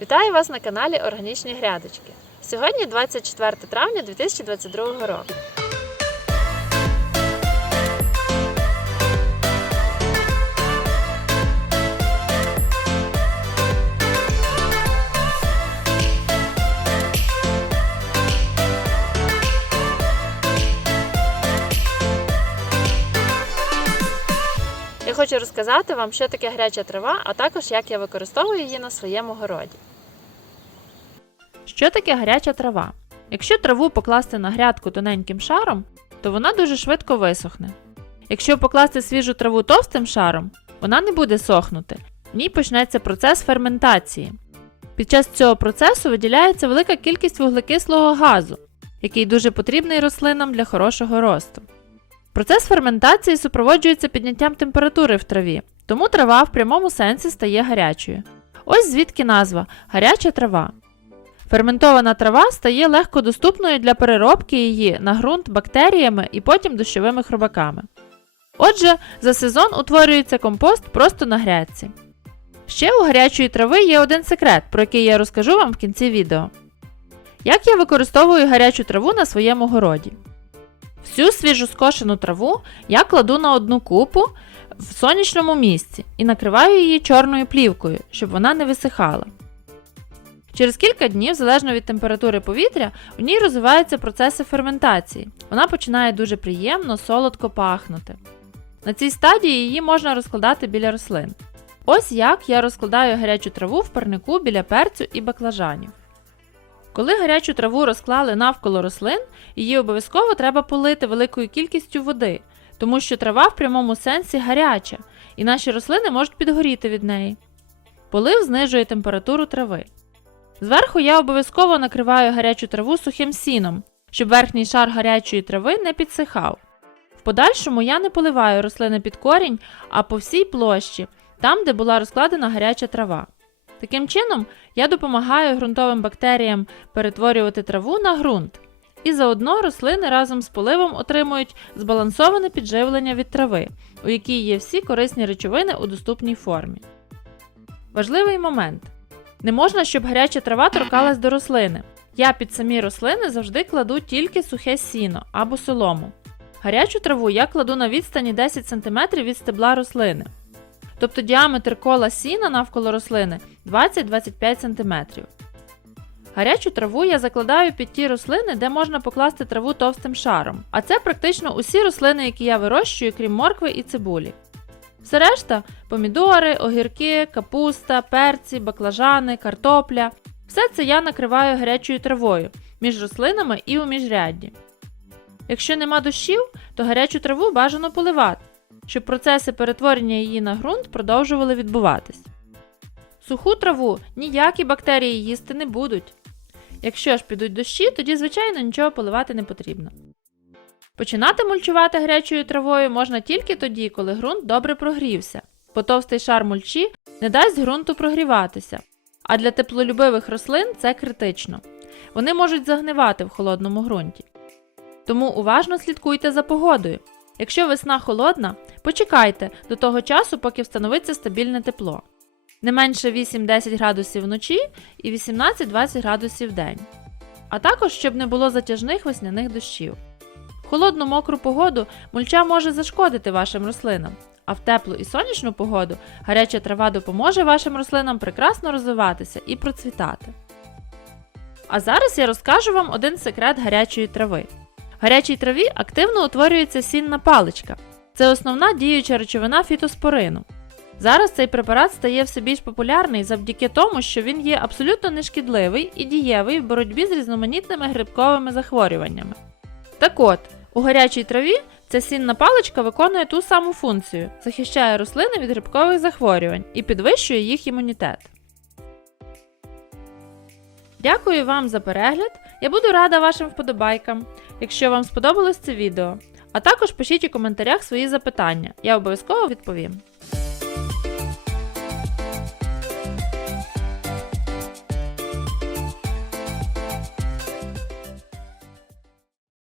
Вітаю вас на каналі Органічні Грядочки. Сьогодні 24 травня 2022 року. Хочу розказати вам, що таке гаряча трава, а також як я використовую її на своєму городі. Що таке гаряча трава? Якщо траву покласти на грядку тоненьким шаром, то вона дуже швидко висохне. Якщо покласти свіжу траву товстим шаром, вона не буде сохнути, в ній почнеться процес ферментації. Під час цього процесу виділяється велика кількість вуглекислого газу, який дуже потрібний рослинам для хорошого росту. Процес ферментації супроводжується підняттям температури в траві, тому трава в прямому сенсі стає гарячою. Ось звідки назва гаряча трава. Ферментована трава стає легко доступною для переробки її на ґрунт бактеріями і потім дощовими хробаками. Отже, за сезон утворюється компост просто на грядці. Ще у гарячої трави є один секрет, про який я розкажу вам в кінці відео. Як я використовую гарячу траву на своєму городі? Всю свіжоскошену траву я кладу на одну купу в сонячному місці і накриваю її чорною плівкою, щоб вона не висихала. Через кілька днів, залежно від температури повітря, у ній розвиваються процеси ферментації. Вона починає дуже приємно, солодко пахнути. На цій стадії її можна розкладати біля рослин. Ось як я розкладаю гарячу траву в парнику біля перцю і баклажанів. Коли гарячу траву розклали навколо рослин, її обов'язково треба полити великою кількістю води, тому що трава в прямому сенсі гаряча, і наші рослини можуть підгоріти від неї. Полив знижує температуру трави. Зверху я обов'язково накриваю гарячу траву сухим сіном, щоб верхній шар гарячої трави не підсихав. В подальшому я не поливаю рослини під корінь, а по всій площі, там, де була розкладена гаряча трава. Таким чином, я допомагаю ґрунтовим бактеріям перетворювати траву на ґрунт. І заодно рослини разом з поливом отримують збалансоване підживлення від трави, у якій є всі корисні речовини у доступній формі. Важливий момент. Не можна, щоб гаряча трава торкалась до рослини. Я під самі рослини завжди кладу тільки сухе сіно або солому. Гарячу траву я кладу на відстані 10 см від стебла рослини. Тобто діаметр кола сіна навколо рослини 20-25 см. Гарячу траву я закладаю під ті рослини, де можна покласти траву товстим шаром. А це практично усі рослини, які я вирощую, крім моркви і цибулі. Все решта помідори, огірки, капуста, перці, баклажани, картопля. Все це я накриваю гарячою травою між рослинами і у міжрядді. Якщо нема дощів, то гарячу траву бажано поливати, щоб процеси перетворення її на ґрунт продовжували відбуватись. Суху траву ніякі бактерії їсти не будуть. Якщо ж підуть дощі, тоді, звичайно, нічого поливати не потрібно. Починати мульчувати гарячою травою можна тільки тоді, коли ґрунт добре прогрівся, бо товстий шар мульчі не дасть ґрунту прогріватися. А для теплолюбивих рослин це критично. Вони можуть загнивати в холодному ґрунті. Тому уважно слідкуйте за погодою. Якщо весна холодна, почекайте до того часу, поки встановиться стабільне тепло. Не менше 8-10 градусів вночі і 18-20 градусів в день. А також, щоб не було затяжних весняних дощів. В холодну мокру погоду мульча може зашкодити вашим рослинам, а в теплу і сонячну погоду гаряча трава допоможе вашим рослинам прекрасно розвиватися і процвітати. А зараз я розкажу вам один секрет гарячої трави. В гарячій траві активно утворюється сінна паличка. Це основна діюча речовина фітоспорину. Зараз цей препарат стає все більш популярний завдяки тому, що він є абсолютно нешкідливий і дієвий в боротьбі з різноманітними грибковими захворюваннями. Так от, у гарячій траві ця сінна паличка виконує ту саму функцію, захищає рослини від грибкових захворювань і підвищує їх імунітет. Дякую вам за перегляд. Я буду рада вашим вподобайкам, якщо вам сподобалось це відео. А також пишіть у коментарях свої запитання, я обов'язково відповім.